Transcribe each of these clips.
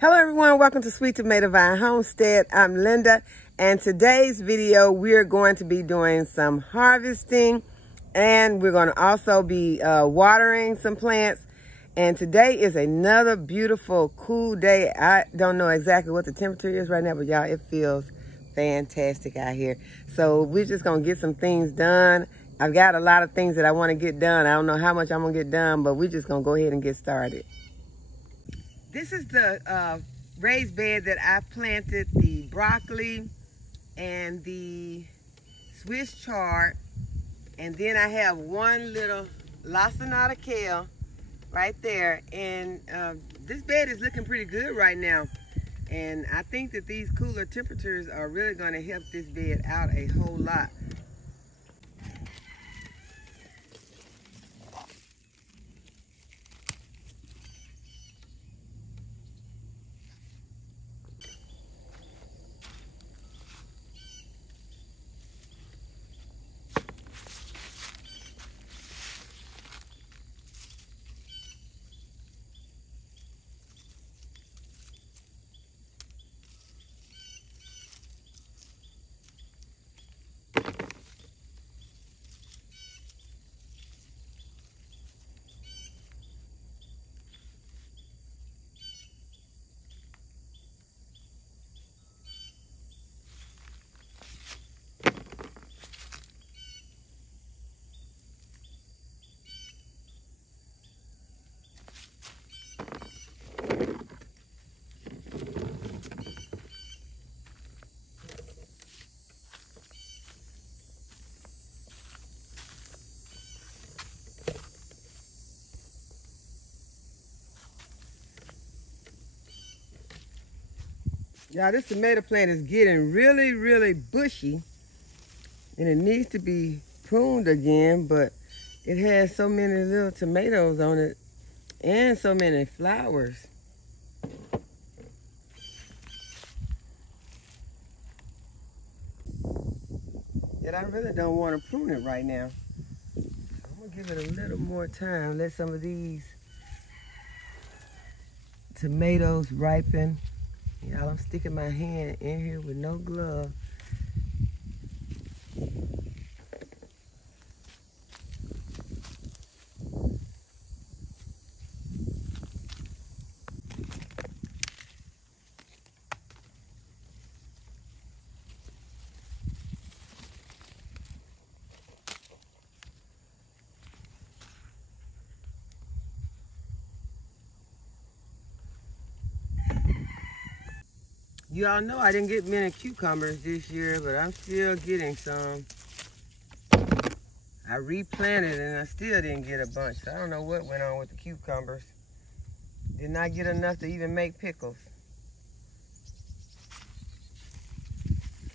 Hello everyone, welcome to Sweet Tomato Vine Homestead. I'm Linda, and today's video we're going to be doing some harvesting, and we're going to also be watering some plants. And today is another beautiful, cool day. I don't know exactly what the temperature is right now, but y'all, it feels fantastic out here. So we're just going to get some things done. I've got a lot of things that I want to get done. I don't know how much I'm going to get done, but we're just going to go ahead and get started. This is the raised bed that I planted the broccoli and the Swiss chard. And then I have one little lacinato kale right there. And this bed is looking pretty good right now. And I think that these cooler temperatures are really going to help this bed out a whole lot. Y'all, this tomato plant is getting really, really bushy, and it needs to be pruned again, but it has so many little tomatoes on it and so many flowers. Yet I really don't want to prune it right now. I'm gonna give it a little more time, let some of these tomatoes ripen. Y'all, I'm sticking my hand in here with no glove. You all know I didn't get many cucumbers this year, but I'm still getting some. I replanted and I still didn't get a bunch. So I don't know what went on with the cucumbers. Did not get enough to even make pickles.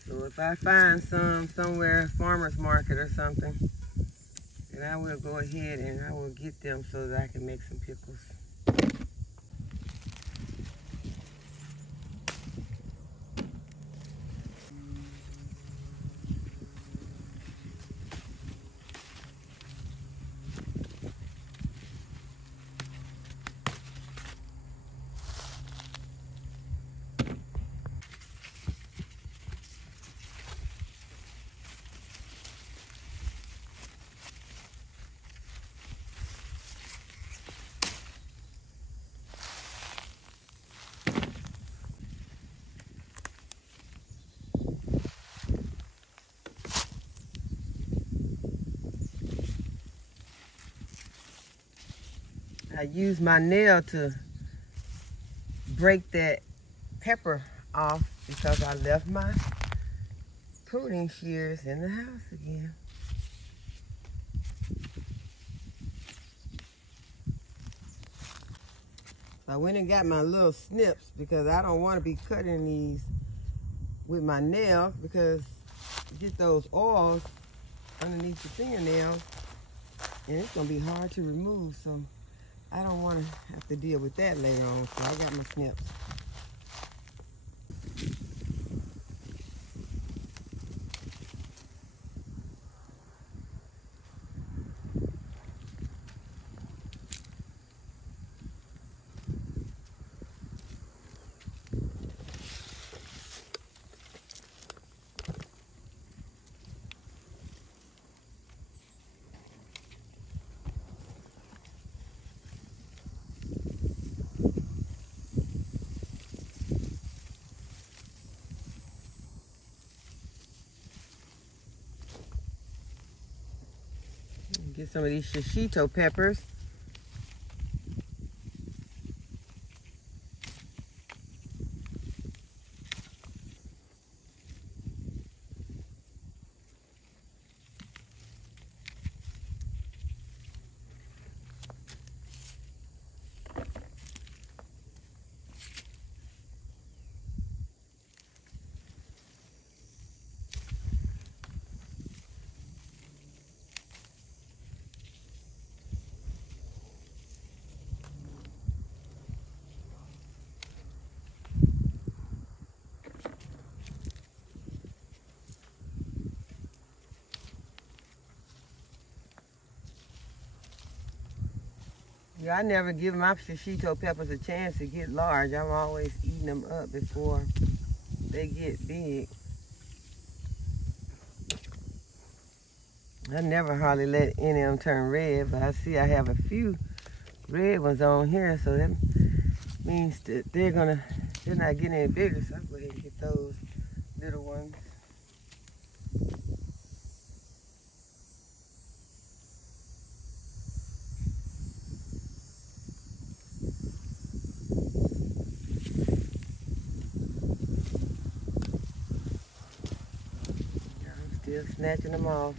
So if I find some somewhere, farmer's market or something, then I will go ahead and I will get them so that I can make some pickles. I used my nail to break that pepper off because I left my pruning shears in the house again. I went and got my little snips because I don't want to be cutting these with my nail because you get those oils underneath the fingernails and it's going to be hard to remove. So I don't want to have to deal with that later on, so I got my snips. Get some of these shishito peppers. Yeah, I never give my shishito peppers a chance to get large. I'm always eating them up before they get big. I never hardly let any of them turn red, but I see I have a few red ones on here, so that means that they're not getting any bigger, so I'll go ahead and get those little ones. Still snatching them off.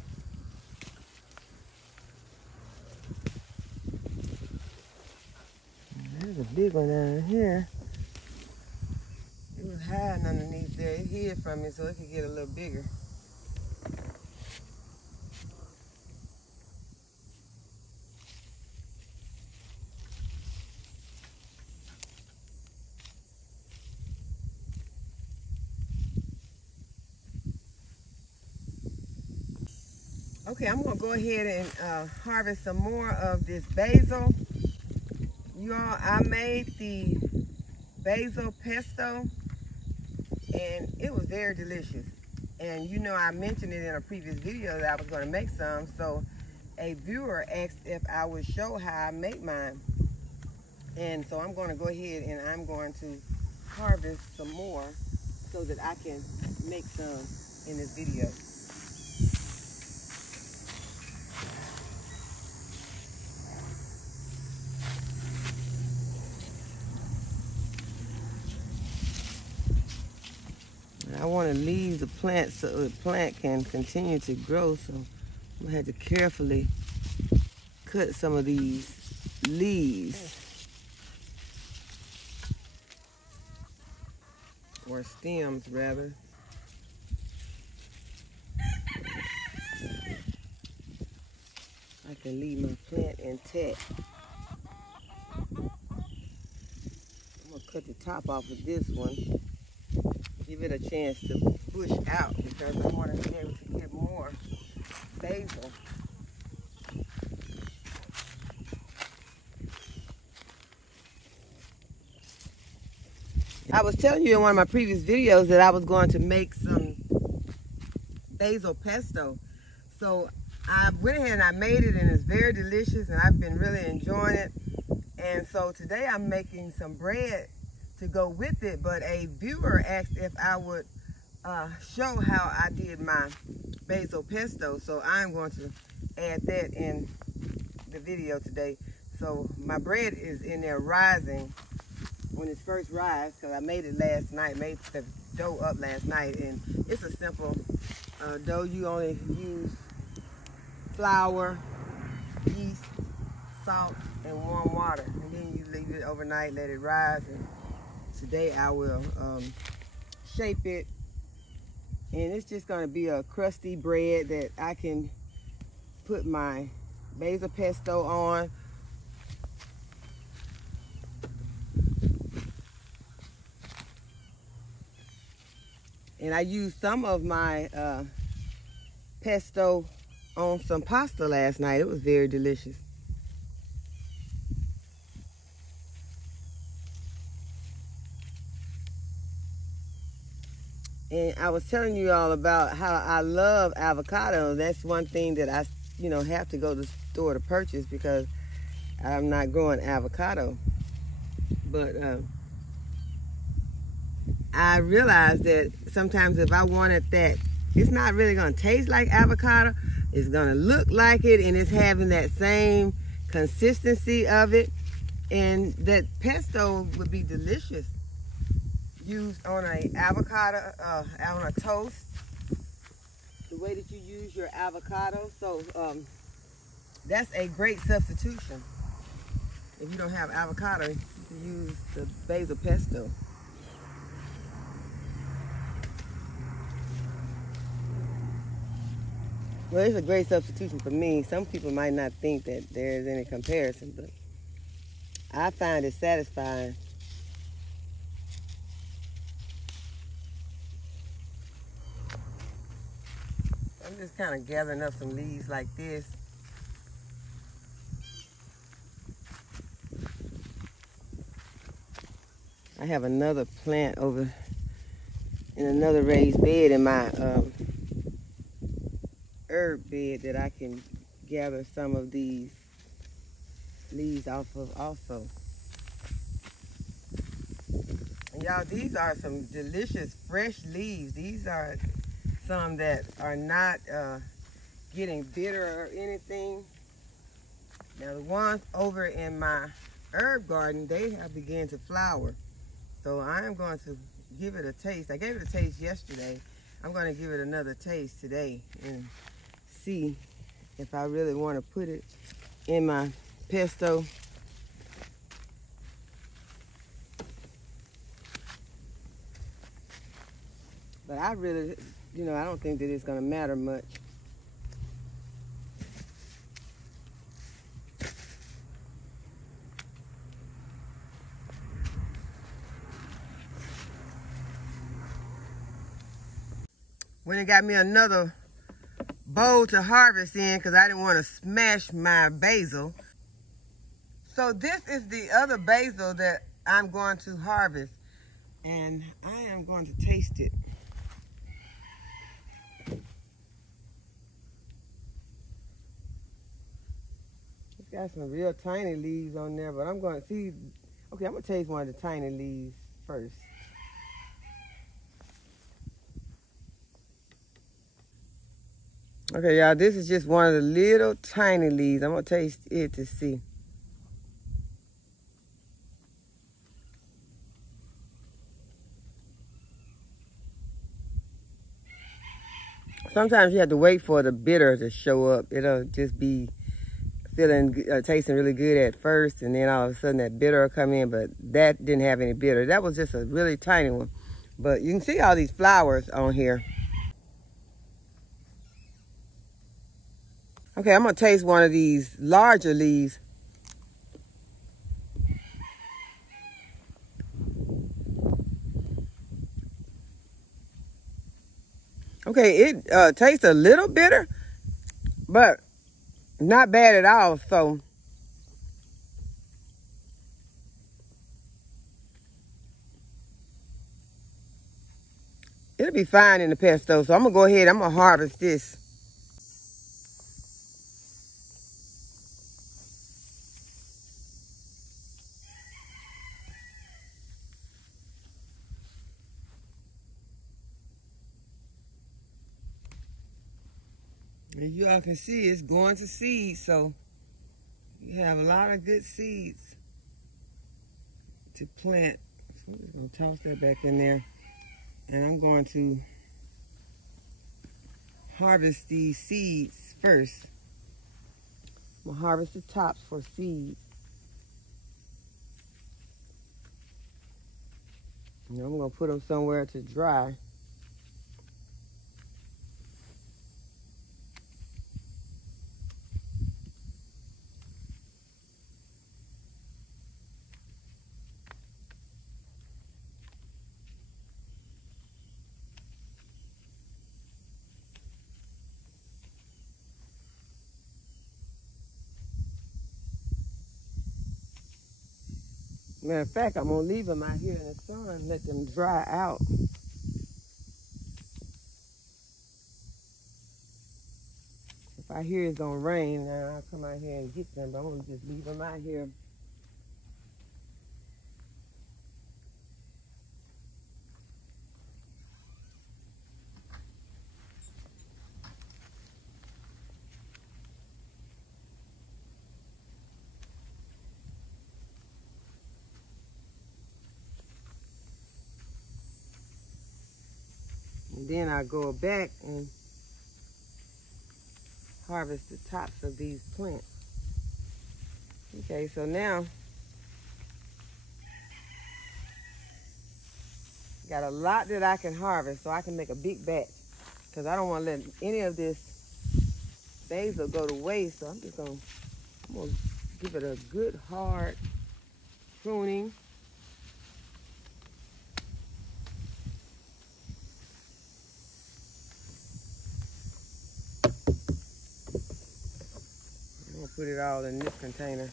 There's a big one down here. It was hiding underneath there. It hid from me so it could get a little bigger. Okay, I'm gonna go ahead and harvest some more of this basil. You all, I made the basil pesto and it was very delicious. And you know, I mentioned it in a previous video that I was gonna make some, so a viewer asked if I would show how I make mine. And so I'm gonna go ahead and I'm going to harvest some more so that I can make some in this video. I want to leave the plant so the plant can continue to grow, so I'm going to have to carefully cut some of these leaves or stems rather. I can leave my plant intact. I'm going to cut the top off of this one. Give it a chance to push out because I want to be able to get more basil. I was telling you in one of my previous videos that I was going to make some basil pesto. So I went ahead and I made it and it's very delicious and I've been really enjoying it. And so today I'm making some bread to go with it, but a viewer asked if I would show how I did my basil pesto, so I'm going to add that in the video today. So my bread is in there rising when it's first rise, because I made it last night, made the dough up last night, and it's a simple dough. You only use flour, yeast, salt, and warm water, and then you leave it overnight, let it rise. And today I will shape it, and it's just going to be a crusty bread that I can put my basil pesto on. And I used some of my pesto on some pasta last night. It was very delicious. And I was telling you all about how I love avocado. That's one thing that I, have to go to the store to purchase because I'm not growing avocado. But I realized that sometimes if I wanted that, it's not really going to taste like avocado. It's gonna look like it, and it's having that same consistency of it. And that pesto would be delicious used on a avocado, on a toast, the way that you use your avocado. So that's a great substitution. If you don't have avocado, you can use the basil pesto. Well, it's a great substitution for me. Some people might not think that there's any comparison, but I find it satisfying. I'm just kind of gathering up some leaves like this. I have another plant over in another raised bed in my herb bed that I can gather some of these leaves off of also. And y'all, these are some delicious fresh leaves. These are some that are not getting bitter or anything. Now the ones over in my herb garden, they have begun to flower. So I am going to give it a taste. I gave it a taste yesterday. I'm going to give it another taste today and see if I really want to put it in my pesto. But I really, I don't think that it's going to matter much. Went and got me another bowl to harvest in because I didn't want to smash my basil. So this is the other basil that I'm going to harvest, and I am going to taste it. It's got some real tiny leaves on there, but I'm going to see. Okay, I'm going to taste one of the tiny leaves first. Okay, y'all, this is just one of the little tiny leaves. I'm going to taste it to see. Sometimes you have to wait for the bitter to show up. It'll just be tasting really good at first, and then all of a sudden that bitter will come in, but that didn't have any bitter. That was just a really tiny one. But you can see all these flowers on here. Okay, I'm going to taste one of these larger leaves. Okay, it tastes a little bitter, but not bad at all. So it'll be fine in the pesto. So I'm going to go ahead, I'm going to harvest this. As you all can see, it's going to seed, so you have a lot of good seeds to plant. So I'm just going to toss that back in there, and I'm going to harvest these seeds first. I'm going to harvest the tops for seeds. And I'm going to put them somewhere to dry. Matter of fact, I'm going to leave them out here in the sun, let them dry out. If I hear it's going to rain, then I'll come out here and get them, but I'm going to just leave them out here. And then I'll go back and harvest the tops of these plants. Okay, so now got a lot that I can harvest, so I can make a big batch, because I don't want to let any of this basil go to waste. So I'm gonna give it a good hard pruning. I'm gonna put it all in this container.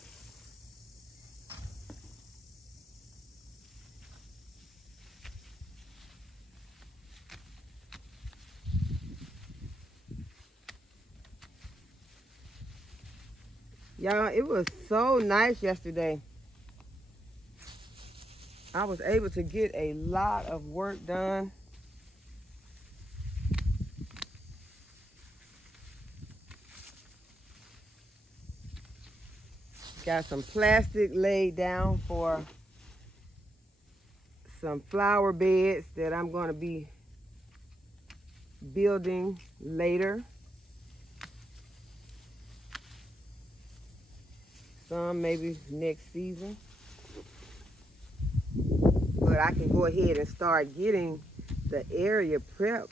Y'all, it was so nice yesterday. I was able to get a lot of work done. Got some plastic laid down for some flower beds that I'm going to be building later. Some maybe next season. But I can go ahead and start getting the area prepped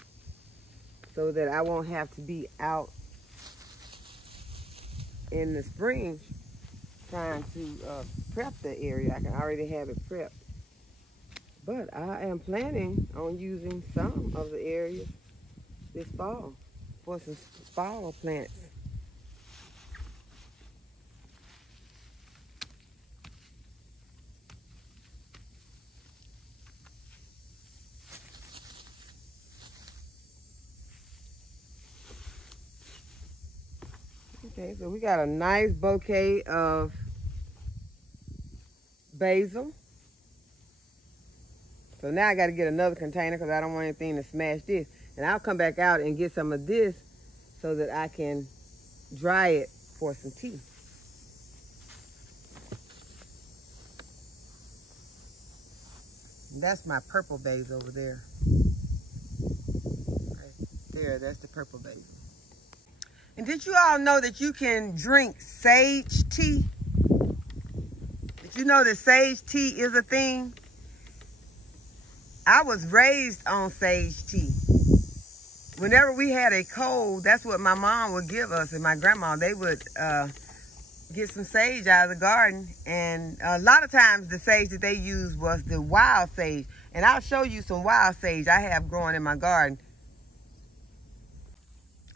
so that I won't have to be out in the spring trying to prep the area. I can already have it prepped. But I am planning on using some of the areas this fall for some fall plants. Okay, so we got a nice bouquet of basil. So now I got to get another container because I don't want anything to smash this. And I'll come back out and get some of this so that I can dry it for some tea. And that's my purple basil over there. Right there, that's the purple basil. And did you all know that you can drink sage tea? Did you know that sage tea is a thing? I was raised on sage tea. Whenever we had a cold, that's what my mom would give us, and my grandma. They would get some sage out of the garden, and a lot of times the sage that they used was the wild sage. And I'll show you some wild sage I have growing in my garden.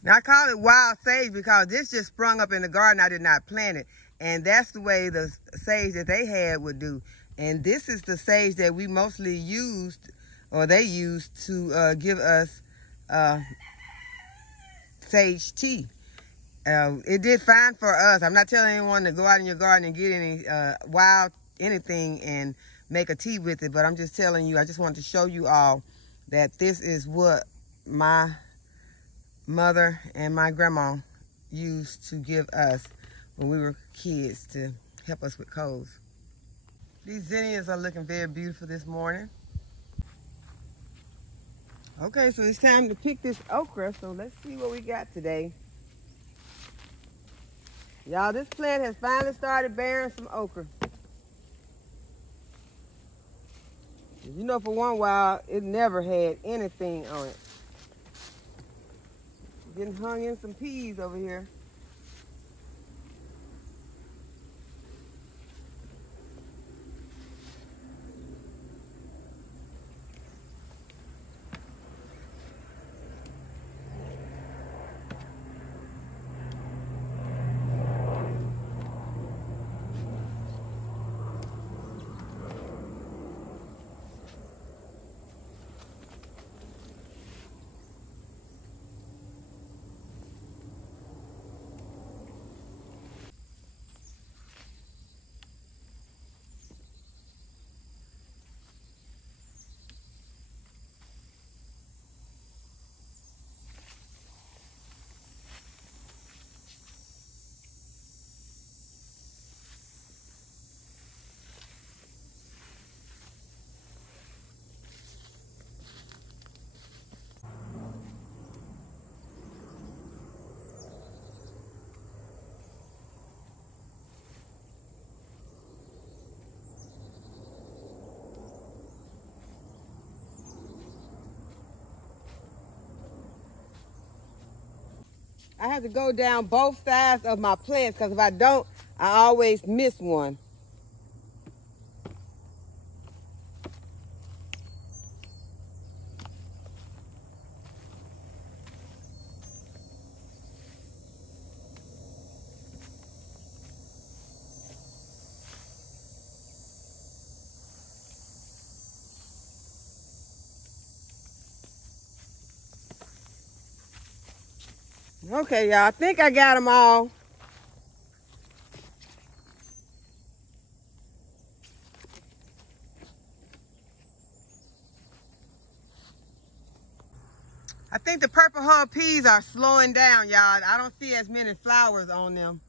Now I call it wild sage because this just sprung up in the garden. I did not plant it. And that's the way the sage that they had would do. And this is the sage that we mostly used, or they used, to give us sage tea. It did fine for us. I'm not telling anyone to go out in your garden and get any wild anything and make a tea with it, but I'm just telling you, I just wanted to show you all that this is what my mother and my grandma used to give us when we were kids to help us with colds. These zinnias are looking very beautiful this morning. Okay, so it's time to pick this okra, so let's see what we got today. Y'all, this plant has finally started bearing some okra. You know, for one while, it never had anything on it. Getting hung in some peas over here. I have to go down both sides of my plants because if I don't, I always miss one. Okay, y'all, I think I got them all. I think the purple hull peas are slowing down, y'all. I don't see as many flowers on them.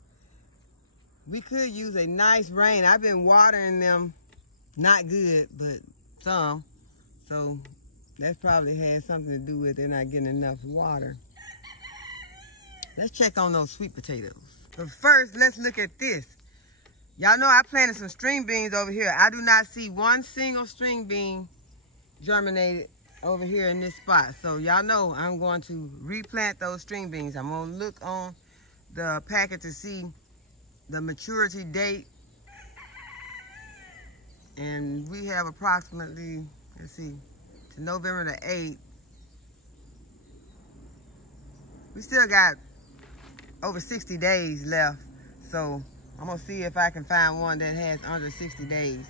We could use a nice rain. I've been watering them, not good, but some. So that's probably had something to do with it not getting enough water. Let's check on those sweet potatoes. But first, let's look at this. Y'all know I planted some string beans over here. I do not see one single string bean germinated over here in this spot. So y'all know I'm going to replant those string beans. I'm going to look on the packet to see the maturity date. And we have approximately, let's see, to November the 8th. We still got over 60 days left. So I'm gonna see if I can find one that has under 60 days.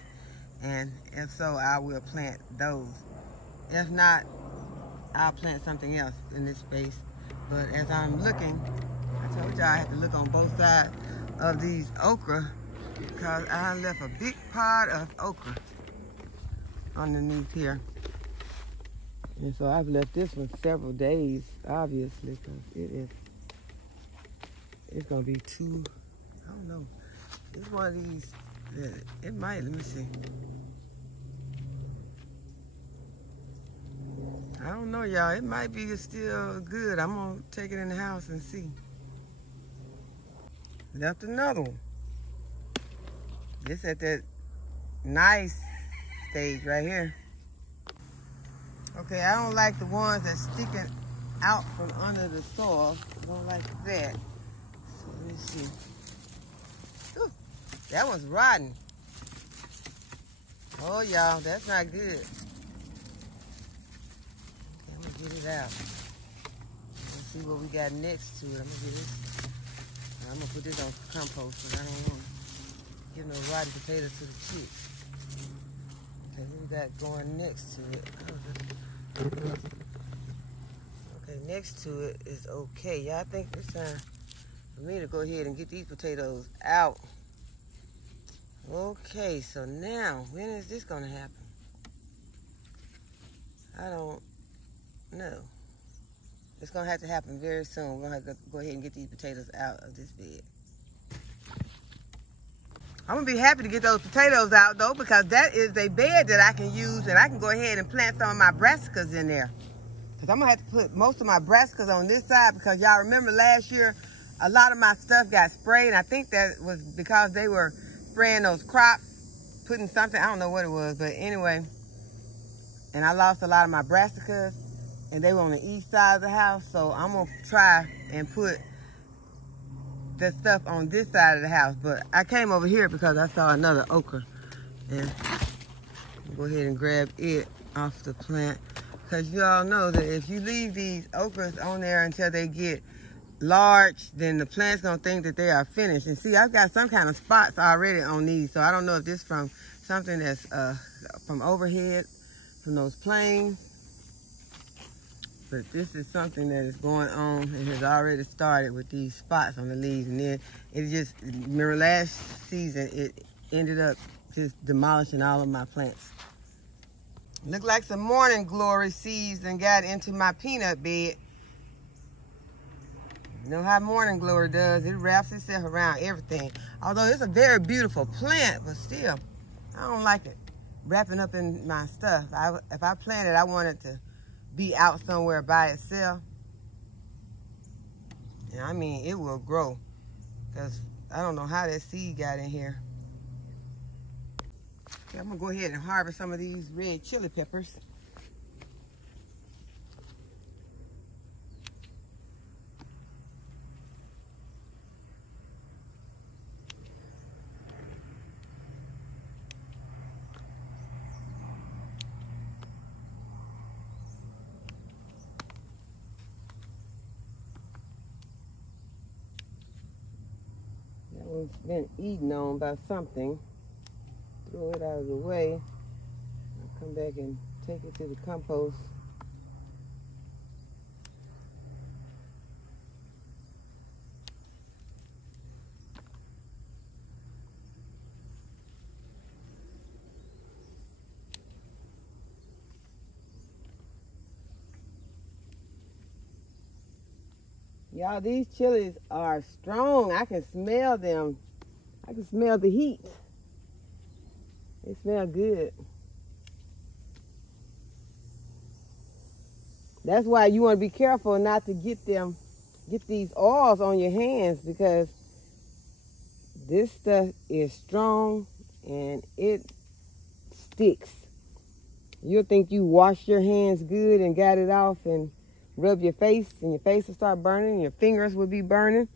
And if so, I will plant those. If not, I'll plant something else in this space. But as I'm looking, I told y'all I have to look on both sides of these okra because I left a big pot of okra underneath here. And so I've left this one several days, obviously, because it's gonna be too, I don't know. It's one of these that it might, let me see. I don't know, y'all. It might be still good. I'm gonna take it in the house and see. Left another one. This at that nice stage right here. Okay, I don't like the ones that's sticking out from under the soil. I don't like that. So let me see. Ooh, that one's rotten. Oh, y'all, that's not good. Okay, I'm gonna get it out. Let's see what we got next to it. I'm gonna get this. I'm gonna put this on compost because I don't want to give no rotten potatoes to the chicks. Okay, what we got going next to it? Okay, next to it is okay. Yeah, I think it's time for me to go ahead and get these potatoes out. Okay, so now, when is this gonna happen? I don't know. It's gonna have to happen very soon. We're gonna have to go ahead and get these potatoes out of this bed. I'm gonna be happy to get those potatoes out though, because that is a bed that I can use and I can go ahead and plant some of my brassicas in there. Because I'm gonna have to put most of my brassicas on this side because y'all remember last year, a lot of my stuff got sprayed. And I think that was because they were spraying those crops, putting something, I don't know what it was, but anyway. And I lost a lot of my brassicas and they were on the east side of the house. So I'm gonna try and put that stuff on this side of the house. But I came over here because I saw another okra. And I'll go ahead and grab it off the plant. Because you all know that if you leave these okras on there until they get large, then the plant's gonna think that they are finished. And see, I've got some kind of spots already on these. So I don't know if this is from something that's from overhead, from those planes. But this is something that is going on and has already started with these spots on the leaves. And then it just, remember last season, it ended up just demolishing all of my plants. Look like some morning glory seeds and got into my peanut bed. You know how morning glory does. It wraps itself around everything. Although it's a very beautiful plant, but still, I don't like it wrapping up in my stuff. If I plant it, I want it to be out somewhere by itself. And I mean, it will grow. Because I don't know how that seed got in here. Okay, I'm gonna go ahead and harvest some of these red chili peppers. It's been eaten on by something. Throw it out of the way. I'll come back and take it to the compost. Y'all, these chilies are strong. I can smell them. I can smell the heat. They smell good. That's why you want to be careful not to get these oils on your hands, because this stuff is strong and it sticks. You'll think you washed your hands good and got it off and rub your face, and your face will start burning, and your fingers will be burning.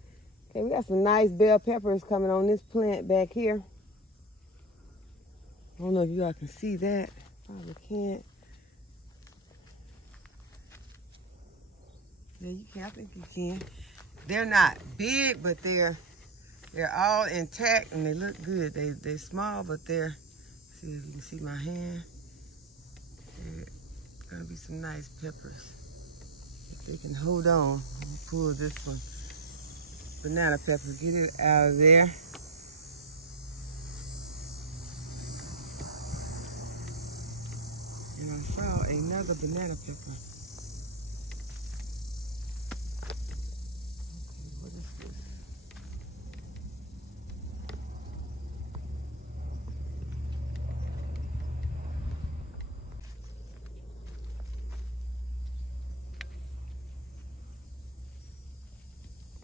Okay, we got some nice bell peppers coming on this plant back here. I don't know if you all can see that. Probably can't. Yeah, you can. I think you can. They're not big, but they're all intact and they look good. They're small, but they're, see if you can see my hand. There's gonna be some nice peppers. If they can hold on, I'm gonna pull this one. Banana pepper, get it out of there. And I saw another banana pepper. Okay, what is this?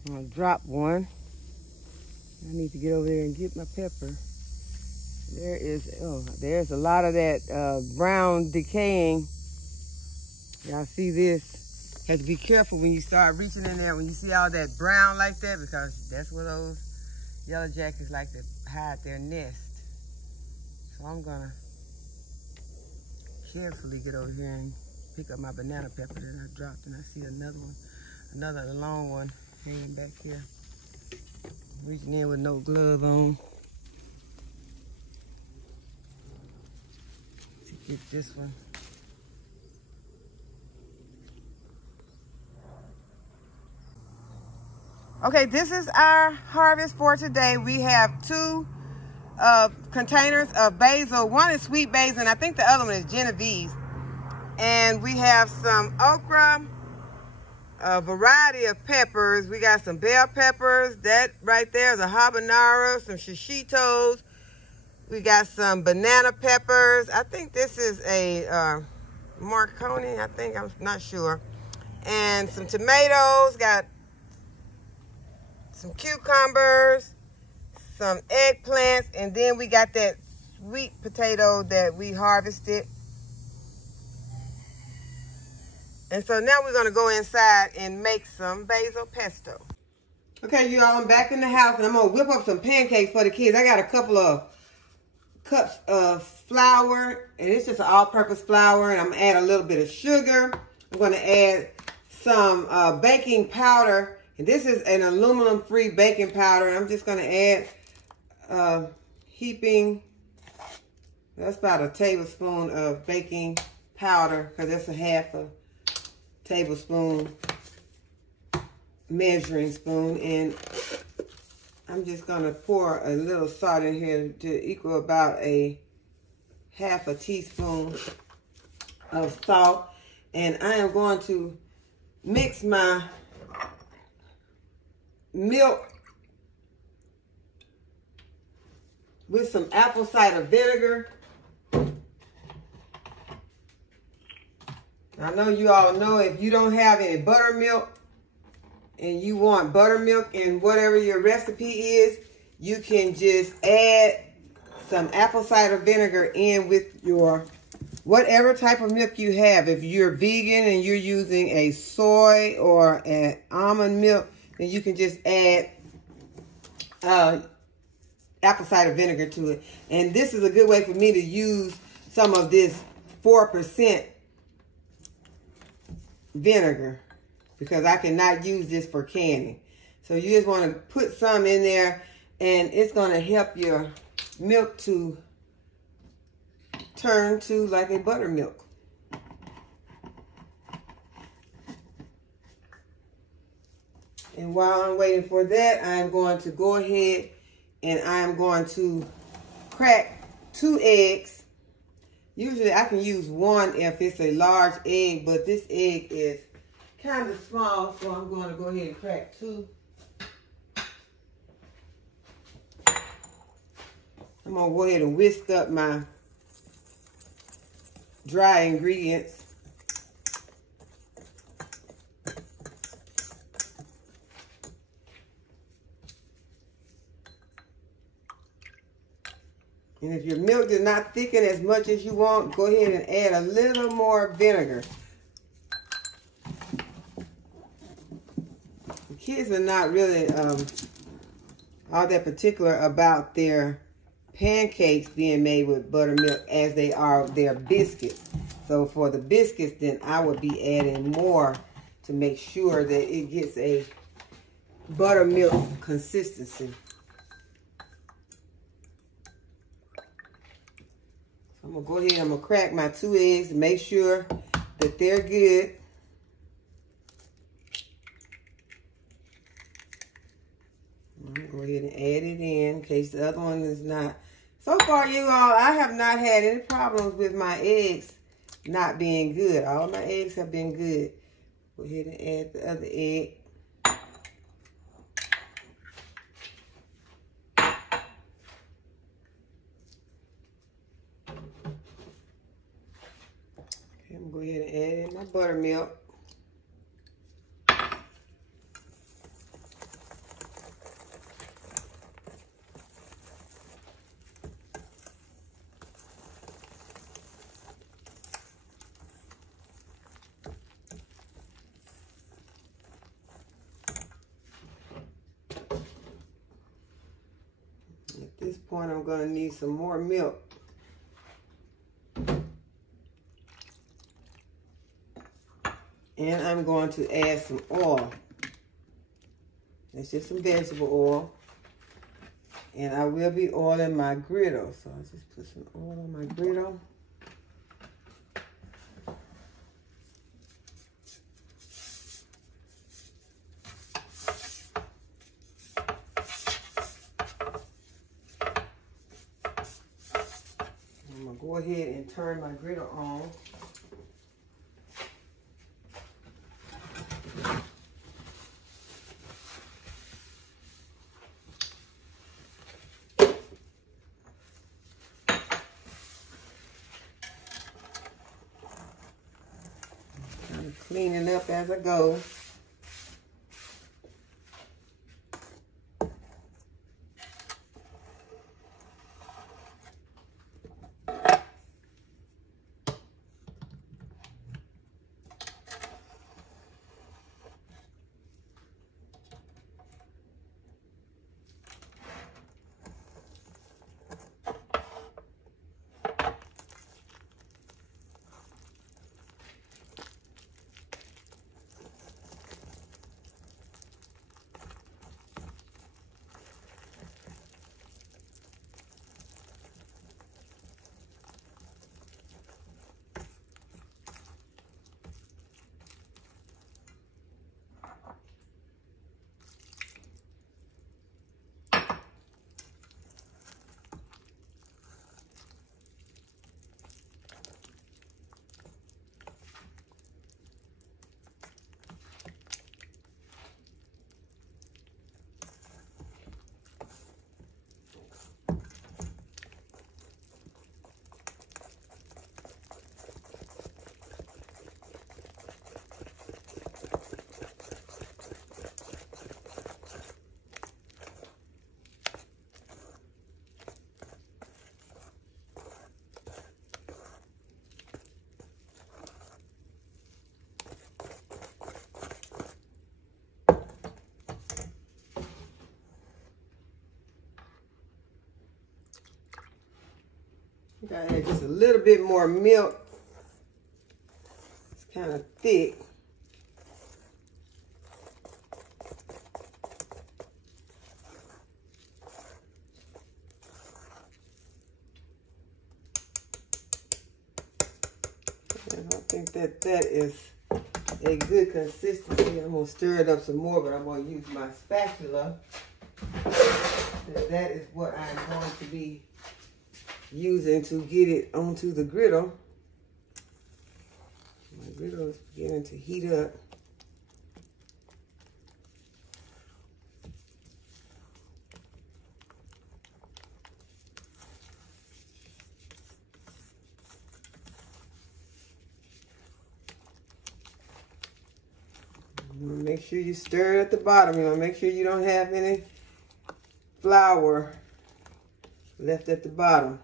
I'm gonna drop one. I need to get over there and get my pepper. There's a lot of that brown decaying. Y'all see this? Have to be careful when you start reaching in there, when you see all that brown like that, because that's where those yellow jackets like to hide their nest. So I'm gonna carefully get over here and pick up my banana pepper that I dropped, and I see another one, another long one hanging back here. Reaching in with no glove on. To get this one. Okay, this is our harvest for today. We have 2 containers of basil. One is sweet basil, and I think the other one is Genovese. And we have some okra, a variety of peppers. We got some bell peppers. That right there is a habanero, some shishitos. We got some banana peppers. I think this is a Marconi, I think, I'm not sure. And some tomatoes, got some cucumbers, some eggplants, and then we got that sweet potato that we harvested. And so now we're gonna go inside and make some basil pesto. Okay, you all, I'm back in the house and I'm gonna whip up some pancakes for the kids. I got a couple of cups of flour, and it's just an all-purpose flour, and I'm gonna add a little bit of sugar. I'm gonna add some baking powder, and this is an aluminum-free baking powder. And I'm just gonna add heaping, that's about a tablespoon of baking powder, because that's a half a tablespoon measuring spoon, and I'm just gonna pour a little salt in here to equal about a half a teaspoon of salt. And I am going to mix my milk with some apple cider vinegar. I know you all know, if you don't have any buttermilk and you want buttermilk in whatever your recipe is, you can just add some apple cider vinegar in with your whatever type of milk you have. If you're vegan and you're using a soy or an almond milk, then you can just add apple cider vinegar to it. And this is a good way for me to use some of this 4% vinegar, because I cannot use this for canning. So you just want to put some in there And it's going to help your milk to turn to like a buttermilk. And while I'm waiting for that, I'm going to go ahead and I'm going to crack 2 eggs. Usually I can use 1 if it's a large egg, but this egg is kind of small, so I'm going to go ahead and crack 2. I'm going to go ahead and whisk up my dry ingredients. And if your milk does not thicken as much as you want, go ahead and add a little more vinegar. The kids are not really all that particular about their pancakes being made with buttermilk as they are their biscuits. So for the biscuits, then I would be adding more to make sure that it gets a buttermilk consistency. I'm going to go ahead, I'm going to crack my 2 eggs and make sure that they're good. I'm going to go ahead and add it in case the other one is not. So far, you all, I have not had any problems with my eggs not being good. All my eggs have been good. Go ahead and add the other egg. I'm going to go ahead and add in my buttermilk. At this point, I'm going to need some more milk. And I'm going to add some oil. It's just some vegetable oil. And I will be oiling my griddle. So I'll just put some oil on my griddle. I'm going to go ahead and turn my griddle on. Cleaning up as I go. Gotta add just a little bit more milk. It's kind of thick. And I think that that is a good consistency. I'm going to stir it up some more, but I'm going to use my spatula. That is what I'm going to be using to get it onto the griddle. My griddle is beginning to heat up. You want to make sure you stir it at the bottom. You want to make sure you don't have any flour left at the bottom.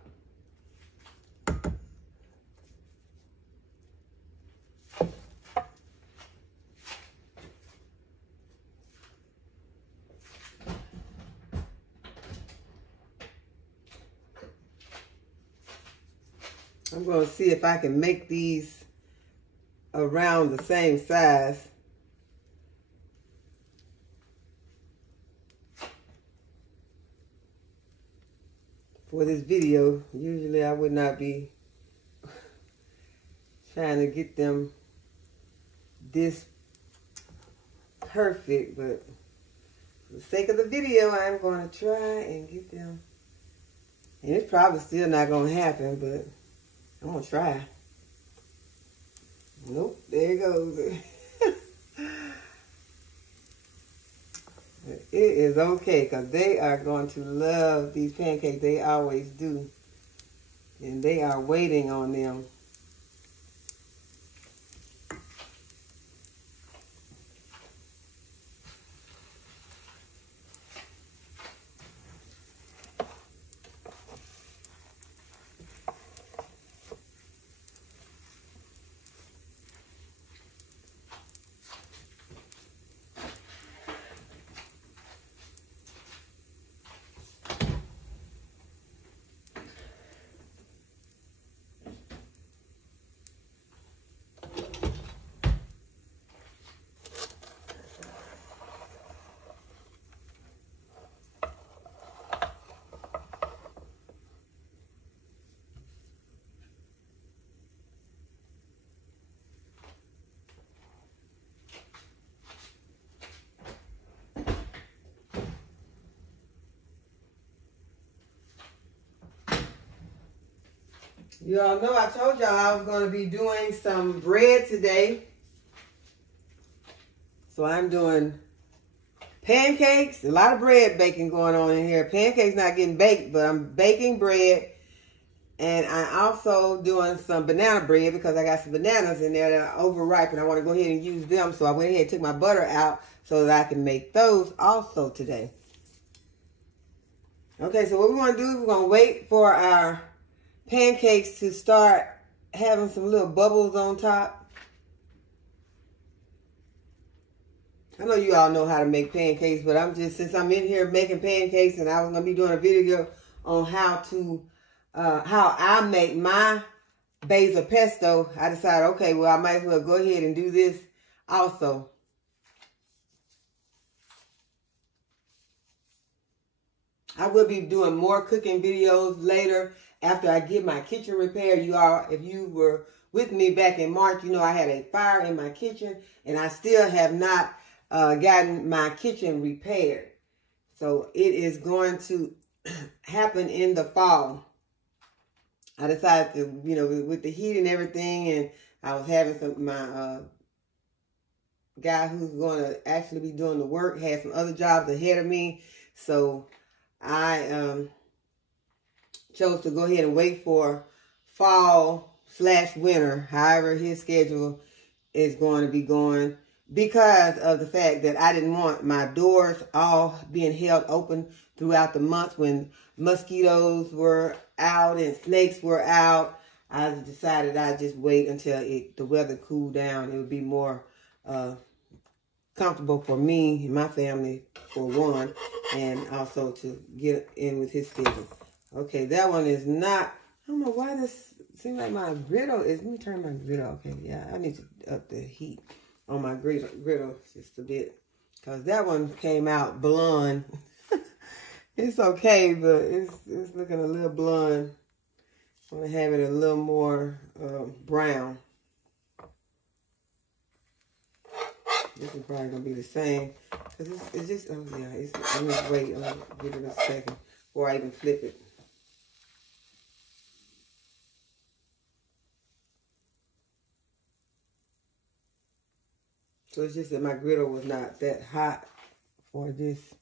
I'm going to see if I can make these around the same size. For this video. Usually I would not be trying to get them this perfect, but for the sake of the video, I'm going to try and get them. And it's probably still not going to happen, but I'm going to try. Nope, there it goes. It is okay, because they are going to love these pancakes. They always do. And they are waiting on them. You all know I told y'all I was going to be doing some bread today. So I'm doing pancakes. A lot of bread baking going on in here. Pancakes not getting baked, but I'm baking bread. And I'm also doing some banana bread because I got some bananas in there that are overripe and I want to go ahead and use them. So I went ahead and took my butter out so that I can make those also today. Okay, so what we're going to do is we're going to wait for our pancakes to start having some little bubbles on top. I know you all know how to make pancakes, but since I'm in here making pancakes and I was going to be doing a video on how I make my basil pesto, I decided, okay, well, I might as well go ahead and do this also. I will be doing more cooking videos later after I get my kitchen repaired. You all, if you were with me back in March, you know I had a fire in my kitchen and I still have not gotten my kitchen repaired. So it is going to happen in the fall. I decided to, you know, with the heat and everything, and I was having my guy who's going to actually be doing the work had some other jobs ahead of me. So I chose to go ahead and wait for fall/winter, however his schedule is going to be going, because of the fact that I didn't want my doors all being held open throughout the month when mosquitoes were out and snakes were out. I decided I'd just wait until the weather cooled down. It would be more comfortable for me and my family, for one, and also to get in with his schedule. Okay, that one is not, I don't know why this seems like my griddle is, let me turn my griddle. Okay, yeah, I need to up the heat on my griddle just a bit, because that one came out blonde. It's okay, but it's looking a little blonde. I want to have it a little more brown. This is probably gonna be the same. Cause it's just, oh yeah, let me wait, I'm gonna give it a second before I even flip it. So it's just that my griddle was not that hot for this.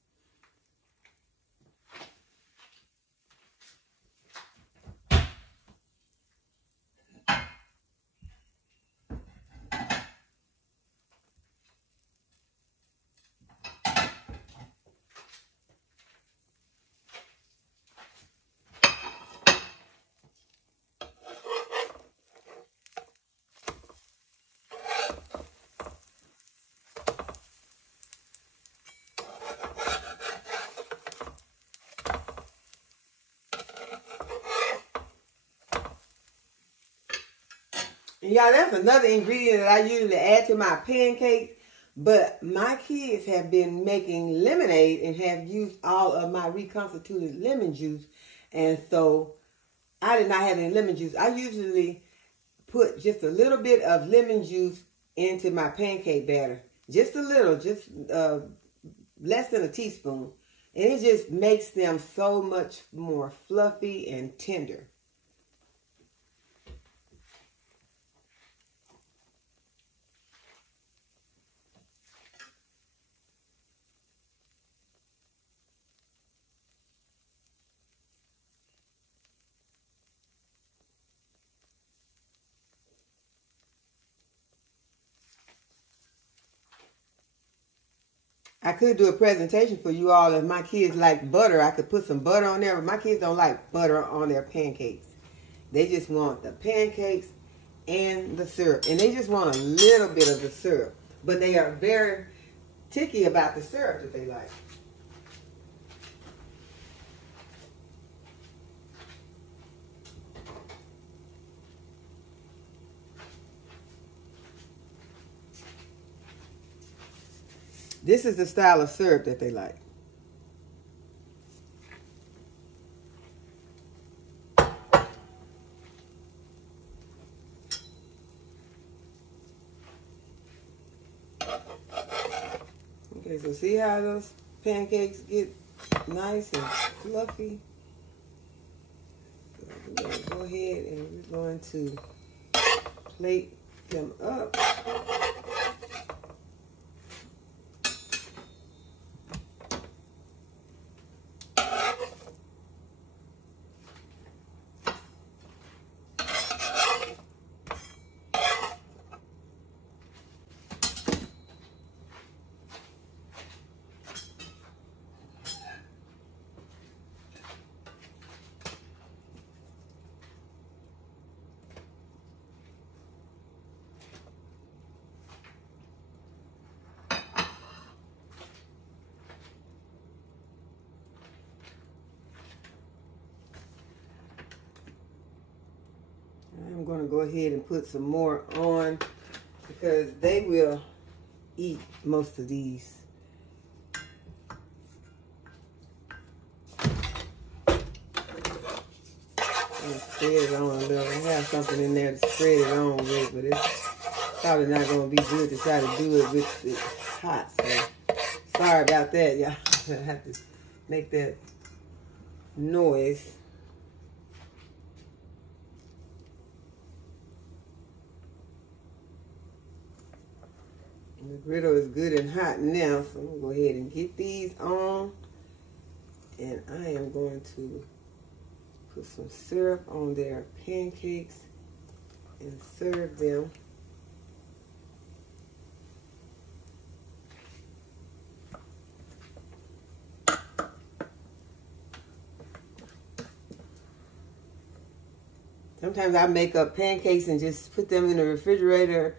And y'all, that's another ingredient that I usually add to my pancakes. But my kids have been making lemonade and have used all of my reconstituted lemon juice. And so I did not have any lemon juice. I usually put just a little bit of lemon juice into my pancake batter. Just a little, just less than a teaspoon. And it just makes them so much more fluffy and tender. I could do a presentation for you all. If my kids like butter, I could put some butter on there. But my kids don't like butter on their pancakes. They just want the pancakes and the syrup. And they just want a little bit of the syrup. But they are very picky about the syrup that they like. This is the style of syrup that they like. Okay, so see how those pancakes get nice and fluffy? So we're going to go ahead and we're going to plate them up. I'm going to go ahead and put some more on because they will eat most of these. Spread it on a little. I have something in there to spread it on with, but it's probably not going to be good to try to do it with it hot. So sorry about that, y'all. I have to make that noise. The griddle is good and hot now, so I'm going to go ahead and get these on. And I am going to put some syrup on their pancakes and serve them. Sometimes I make up pancakes and just put them in the refrigerator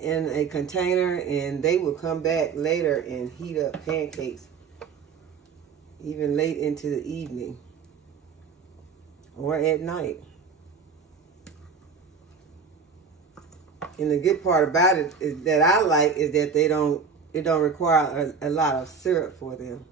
in a container, and they will come back later and heat up pancakes even late into the evening or at night. And the good part about it is that I like is that it don't require a lot of syrup for them.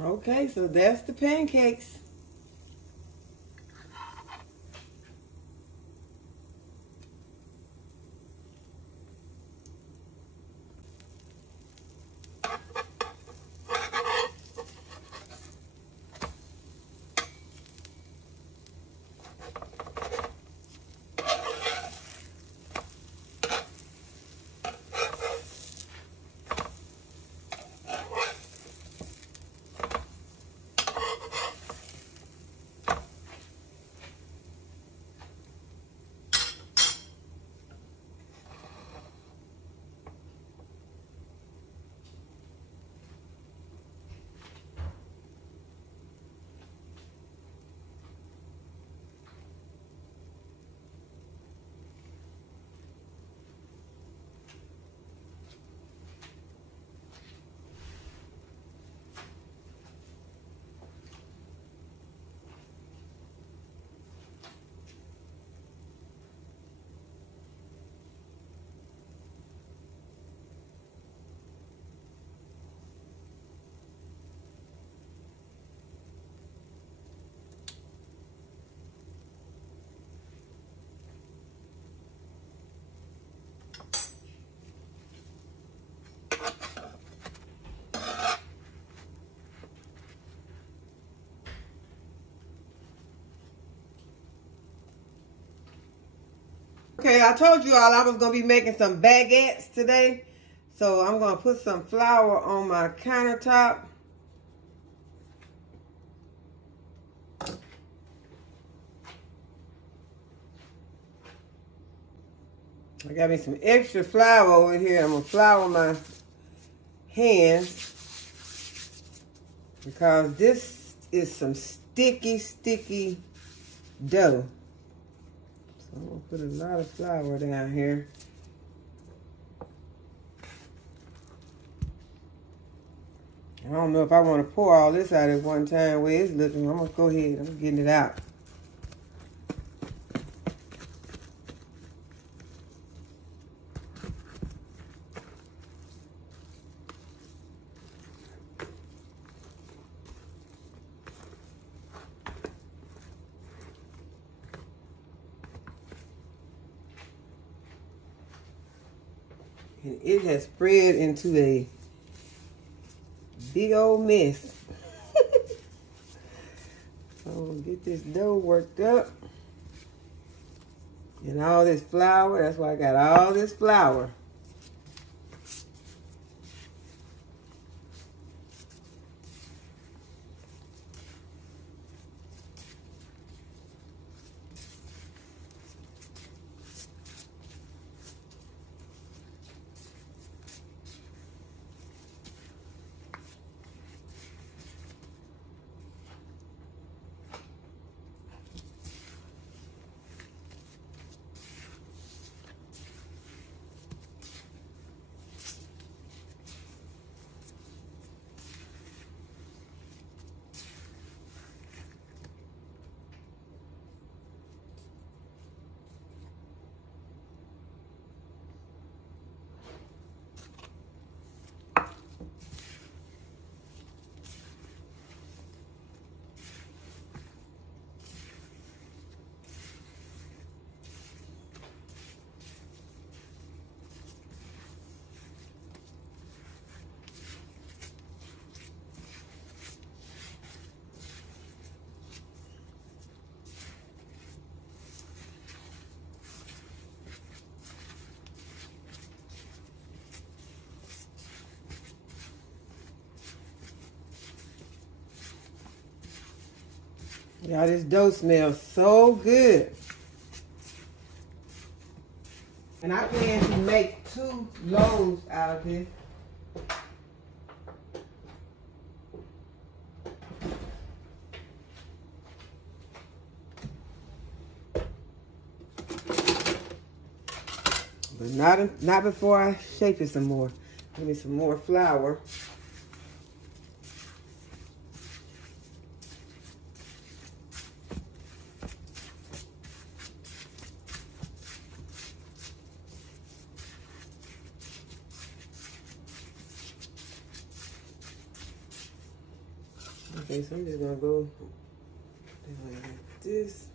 Okay, so that's the pancakes. Okay, I told you all I was going to be making some baguettes today. So I'm going to put some flour on my countertop. I got me some extra flour over here. I'm going to flour my hands because this is some sticky dough. So I'm going to put a lot of flour down here. I don't know if I want to pour all this out at one time where it's looking. I'm going to go ahead. I'm getting it out. And it has spread into a big old mess. So I'm going to get this dough worked up. And all this flour, that's why I got all this flour. Y'all, this dough smells so good. And I plan to make 2 loaves out of this. But not before I shape it some more. Give me some more flour. Okay, so I'm just gonna go like this.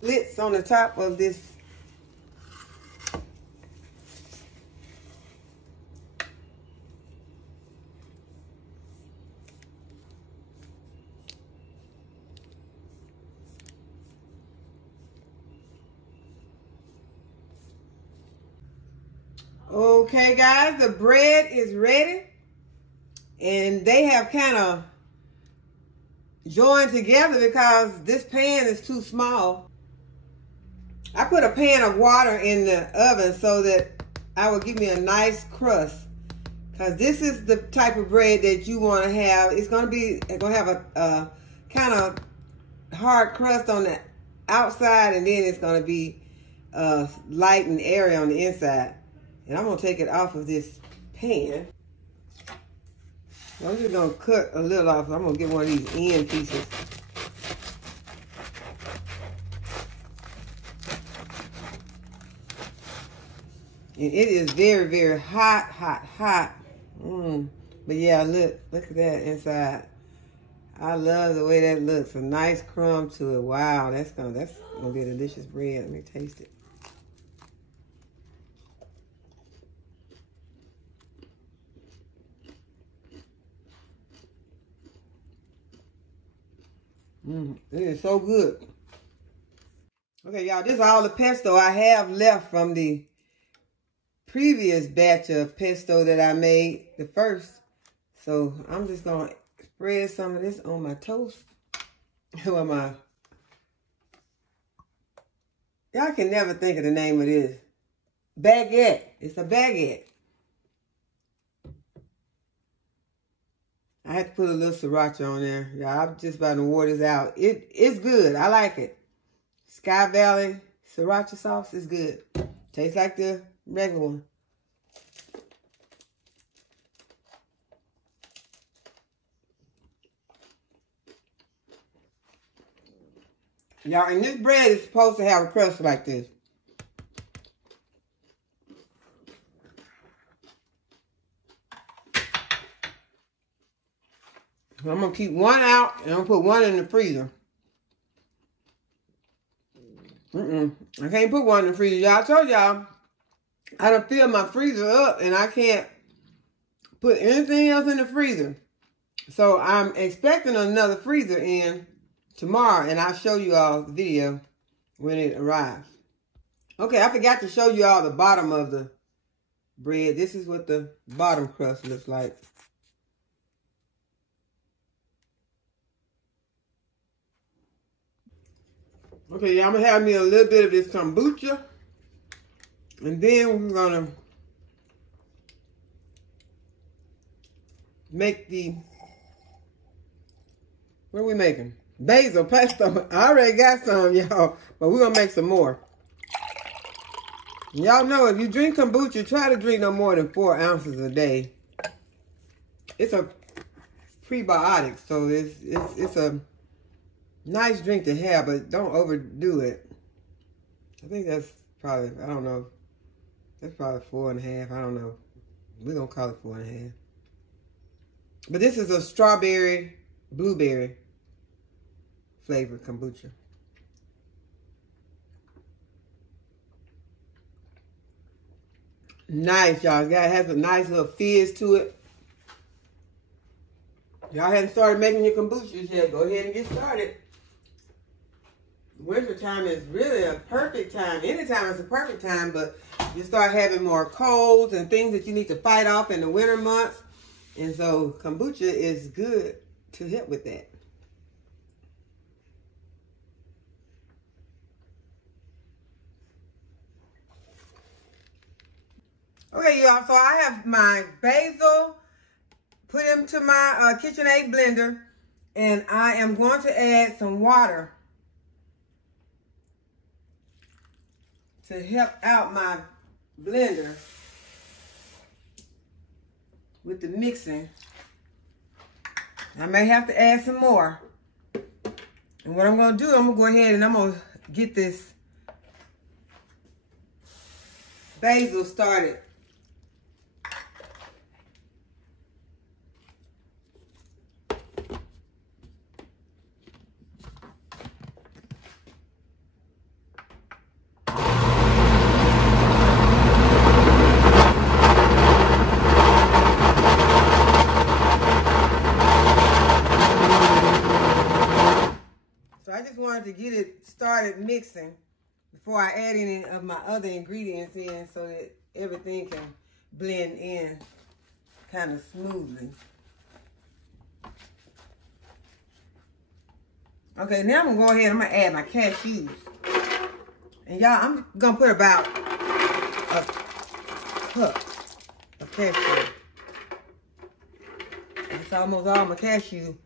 Slits on the top of this. Okay guys, the bread is ready. And they have kind of joined together because this pan is too small. I put a pan of water in the oven so that I will give me a nice crust. Because this is the type of bread that you want to have. It's going to have a kind of hard crust on the outside, and then it's going to be light and airy on the inside. And I'm going to take it off of this pan. I'm just going to cut a little off. I'm going to get one of these end pieces. And it is very, very hot, hot, hot. But yeah, look at that inside. I love the way that looks. A nice crumb to it. Wow, that's gonna be a delicious bread. Let me taste it. It is so good. Okay, y'all, this is all the pesto I have left from the previous batch of pesto that I made, the first. So I'm just gonna spread some of this on my toast. Y'all can never think of the name of this. Baguette. It's a baguette. I had to put a little sriracha on there. Y'all, I'm just about to war this out. It's good. I like it. Sky Valley sriracha sauce is good. Tastes like the regular one. Y'all, and this bread is supposed to have a crust like this. I'm going to keep one out, and I'm going to put one in the freezer. I can't put one in the freezer. Y'all, I told y'all, I done filled my freezer up, and I can't put anything else in the freezer. So I'm expecting another freezer in tomorrow, and I'll show you all the video when it arrives. Okay, I forgot to show you all the bottom of the bread. This is what the bottom crust looks like. Okay, yeah, I'm gonna have me a little bit of this kombucha, and then we're gonna make what are we making? Basil pesto. I already got some, y'all, but we're gonna make some more. Y'all know if you drink kombucha, try to drink no more than 4 ounces a day. It's a prebiotic, so it's a nice drink to have, but don't overdo it. I think that's probably, I don't know. That's probably 4.5. I don't know. We're gonna call it 4.5. But this is a strawberry, blueberry flavored kombucha. Nice, y'all. It has a nice little fizz to it. Y'all hadn't started making your kombuchas yet. Go ahead and get started. Winter time is really a perfect time. Anytime is a perfect time, but you start having more colds and things that you need to fight off in the winter months. And so kombucha is good to help with that. Okay, y'all, so I have my basil, put into my KitchenAid blender, and I am going to add some water to help out my blender with the mixing. I may have to add some more. And what I'm going to do, I'm going to go ahead and I'm going to get this basil started. I just wanted to get it started mixing before I add any of my other ingredients in so that everything can blend in kind of smoothly. Okay, now I'm going to go ahead and I'm going to add my cashews. And y'all, I'm going to put about a cup of cashew. That's almost all my cashew.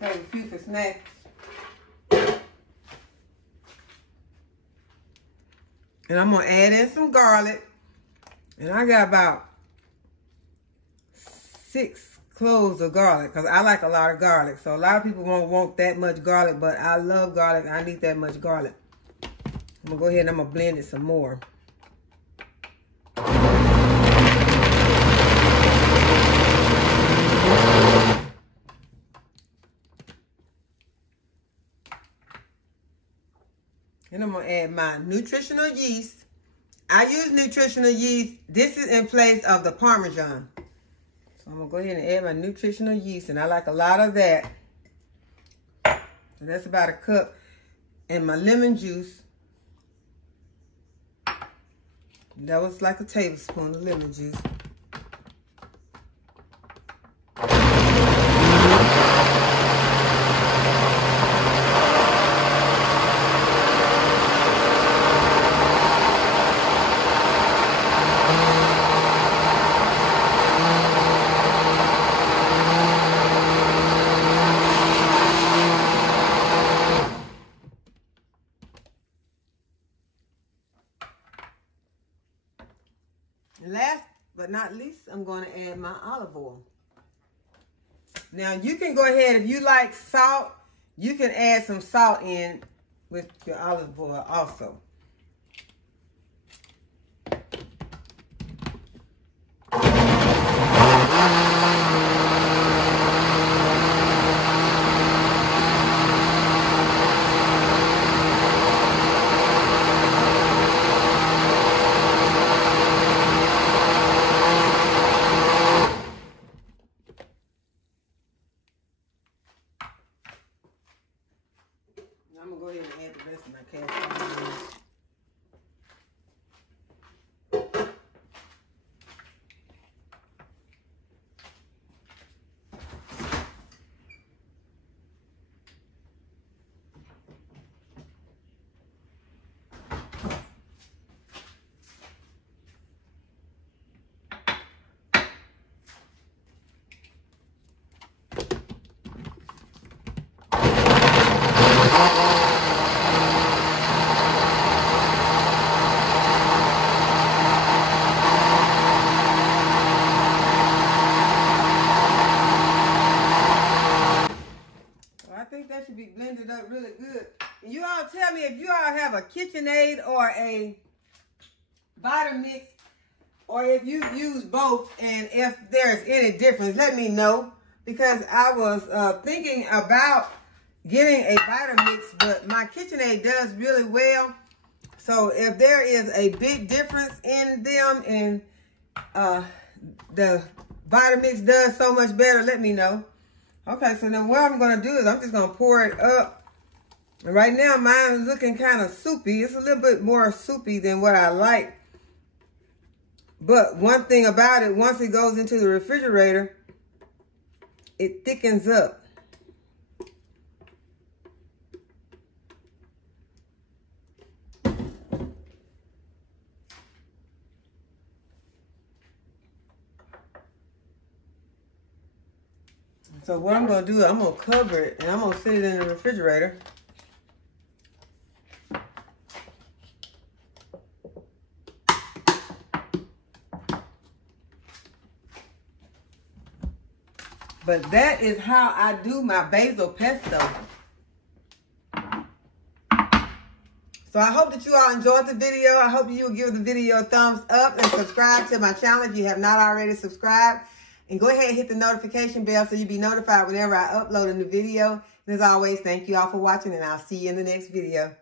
Have a few for snacks. And I'm going to add in some garlic. And I got about 6 cloves of garlic because I like a lot of garlic. So a lot of people won't want that much garlic, but I love garlic. I need that much garlic. I'm going to go ahead and I'm going to blend it some more. And I'm going to add my nutritional yeast. I use nutritional yeast. This is in place of the Parmesan. So I'm going to go ahead and add my nutritional yeast. And I like a lot of that. So that's about a cup. And my lemon juice. That was like a tablespoon of lemon juice. Last but not least, I'm going to add my olive oil. Now, you can go ahead, if you like salt, you can add some salt in with your olive oil also. I'm going to go ahead and add the rest of my cashew. be blended up really good. And you all tell me if you all have a KitchenAid or a Vitamix, or if you use both, and if there's any difference, let me know. Because I was thinking about getting a Vitamix, but my KitchenAid does really well. So if there is a big difference in them and the Vitamix does so much better, let me know. Okay, so now what I'm going to do is I'm just going to pour it up. And right now mine is looking kind of soupy. It's a little bit more soupy than what I like. But one thing about it, once it goes into the refrigerator, it thickens up. So what I'm going to do is I'm going to cover it and I'm going to sit it in the refrigerator. But that is how I do my basil pesto. So I hope that you all enjoyed the video. I hope you will give the video a thumbs up and subscribe to my channel if you have not already subscribed. And go ahead and hit the notification bell so you'll be notified whenever I upload a new video. And as always, thank you all for watching, and I'll see you in the next video.